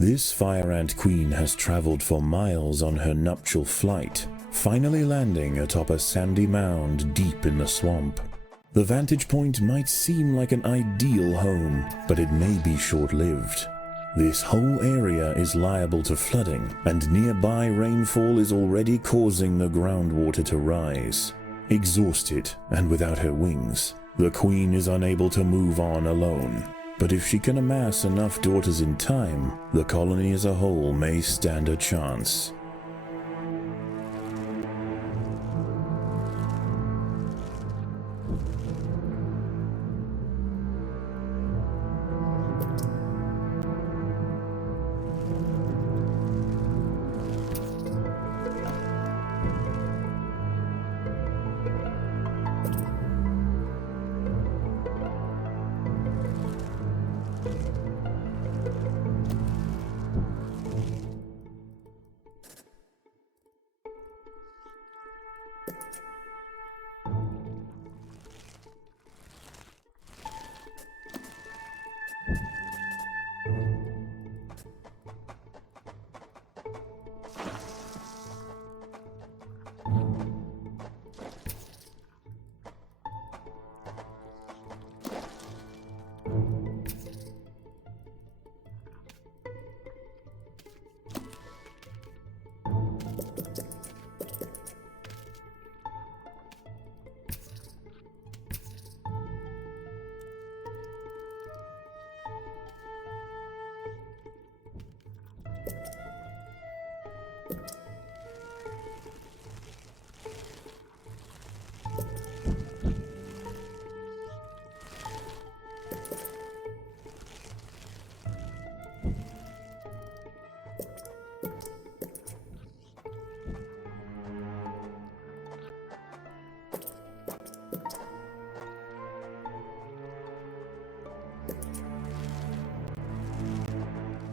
This fire ant queen has traveled for miles on her nuptial flight, finally landing atop a sandy mound deep in the swamp. The vantage point might seem like an ideal home, but it may be short-lived. This whole area is liable to flooding, and nearby rainfall is already causing the groundwater to rise. Exhausted and without her wings, the queen is unable to move on alone. But if she can amass enough daughters in time, the colony as a whole may stand a chance.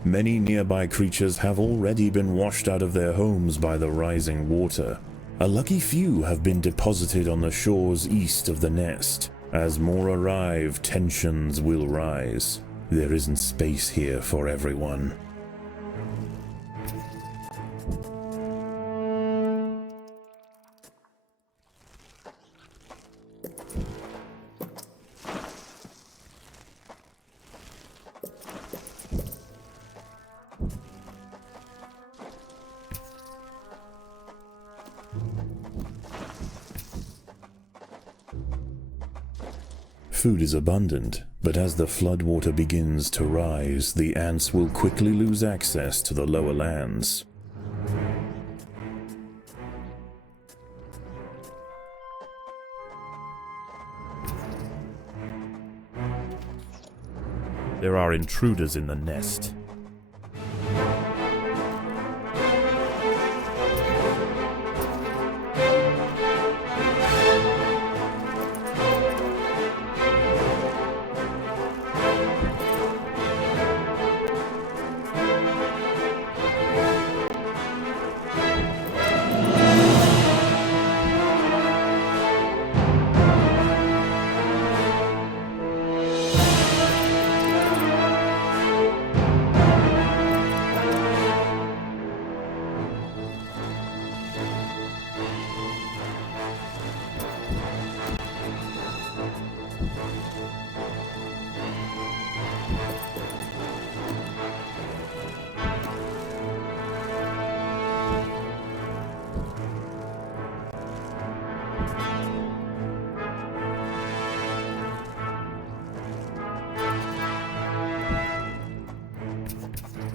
Many nearby creatures have already been washed out of their homes by the rising water. A lucky few have been deposited on the shores east of the nest. As more arrive, tensions will rise. There isn't space here for everyone. Food is abundant, but as the floodwater begins to rise, the ants will quickly lose access to the lower lands. There are intruders in the nest.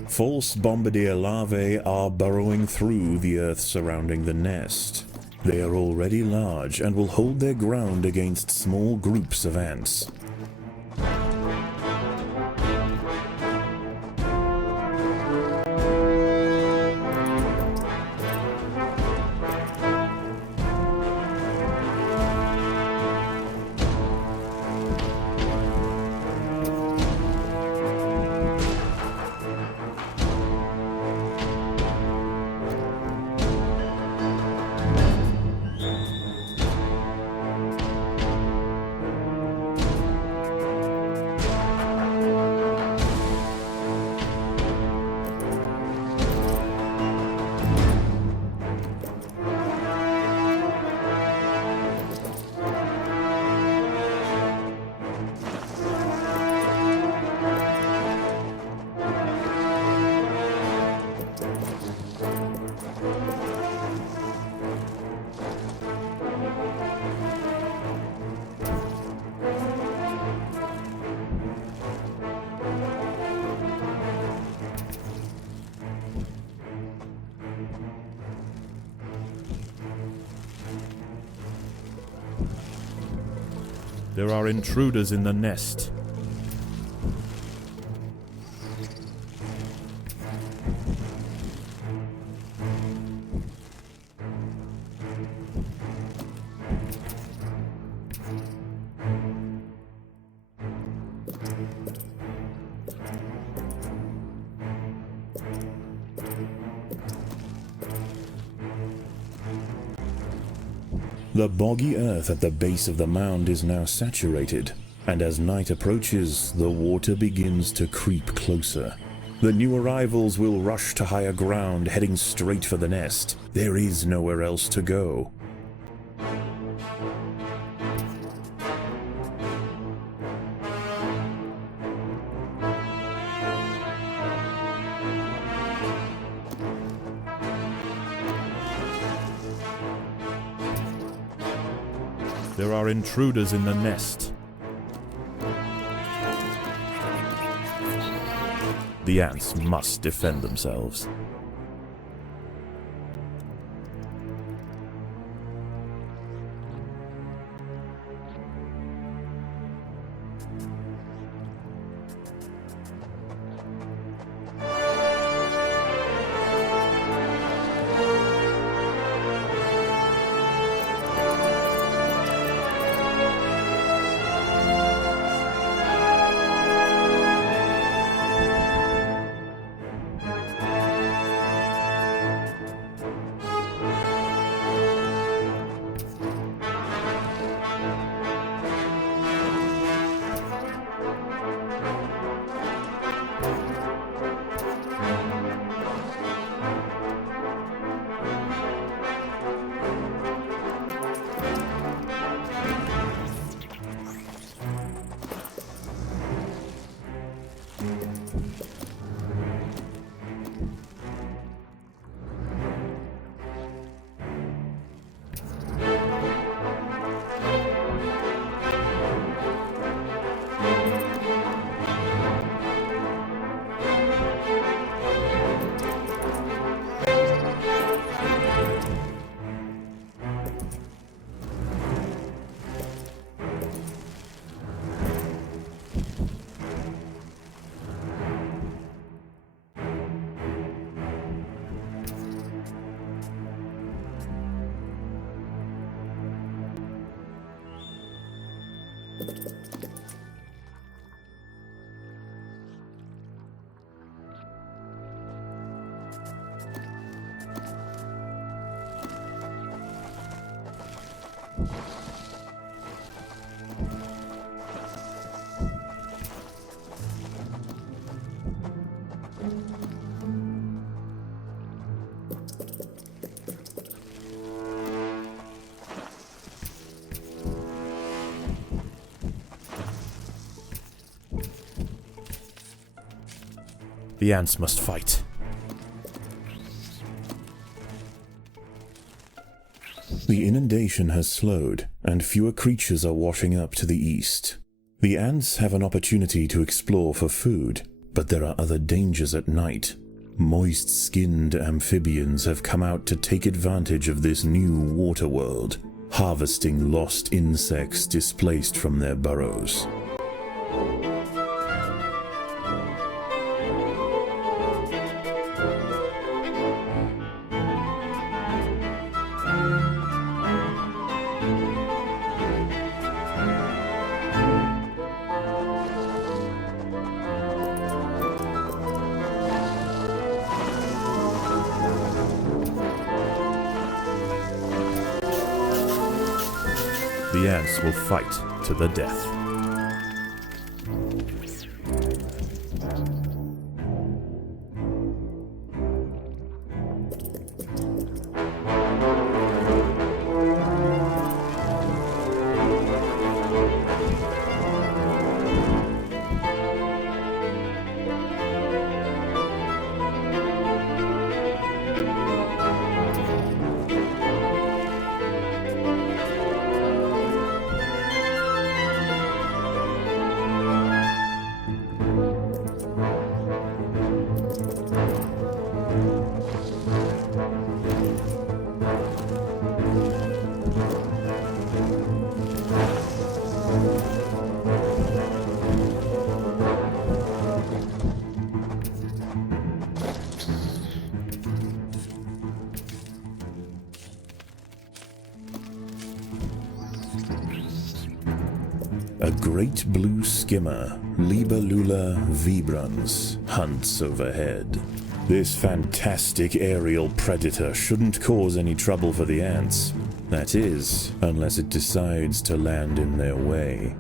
False bombardier larvae are burrowing through the earth surrounding the nest. They are already large and will hold their ground against small groups of ants. There are intruders in the nest. The boggy earth at the base of the mound is now saturated, and as night approaches, the water begins to creep closer. The new arrivals will rush to higher ground, heading straight for the nest. There is nowhere else to go. There are intruders in the nest. The ants must defend themselves. The ants must fight. The inundation has slowed, and fewer creatures are washing up to the east. The ants have an opportunity to explore for food, but there are other dangers at night. Moist-skinned amphibians have come out to take advantage of this new water world, harvesting lost insects displaced from their burrows. The ants will fight to the death. a great blue skimmer, Libellula vibrans, hunts overhead. This fantastic aerial predator shouldn't cause any trouble for the ants. That is, unless it decides to land in their way.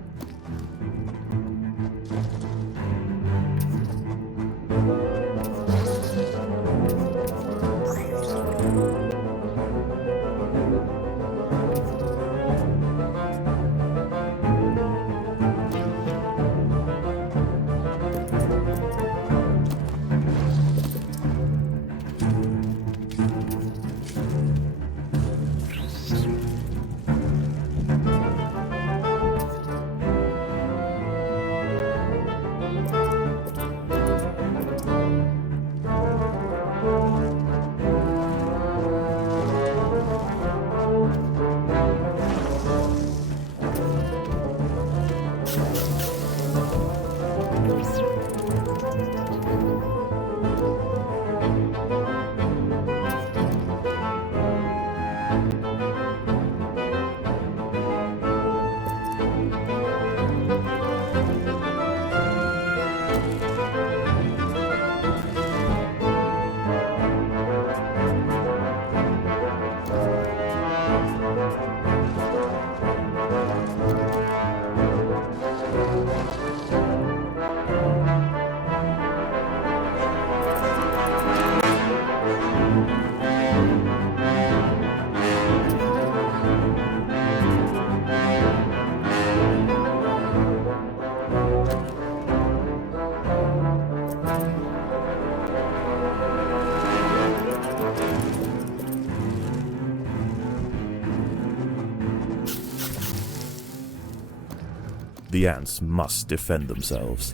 The ants must defend themselves.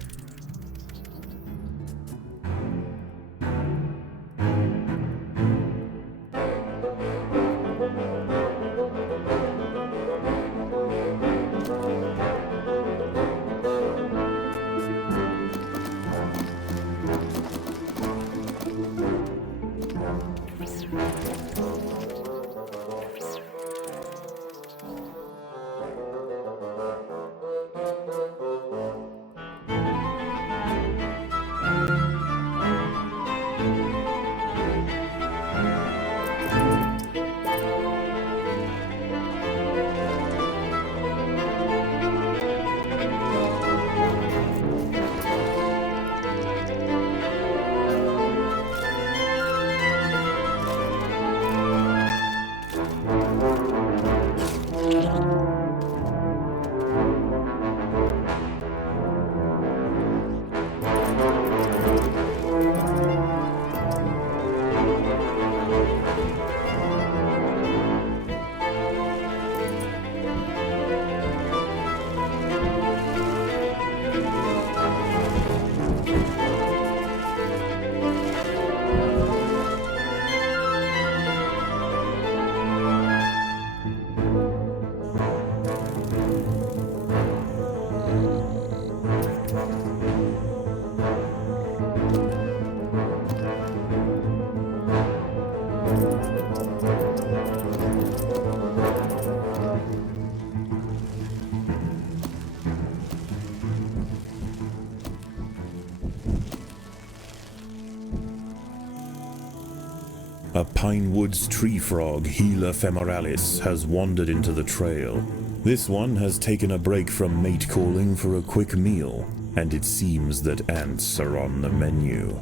A pinewood's tree frog, Gila femoralis, has wandered into the trail. This one has taken a break from mate calling for a quick meal, and it seems that ants are on the menu.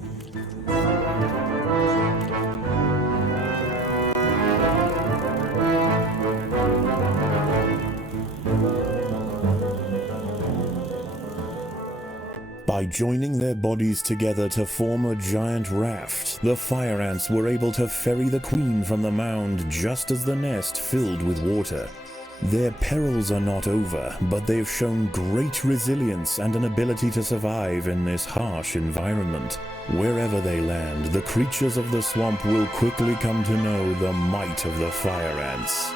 By joining their bodies together to form a giant raft, the fire ants were able to ferry the queen from the mound just as the nest filled with water. Their perils are not over, but they've shown great resilience and an ability to survive in this harsh environment. Wherever they land, the creatures of the swamp will quickly come to know the might of the fire ants.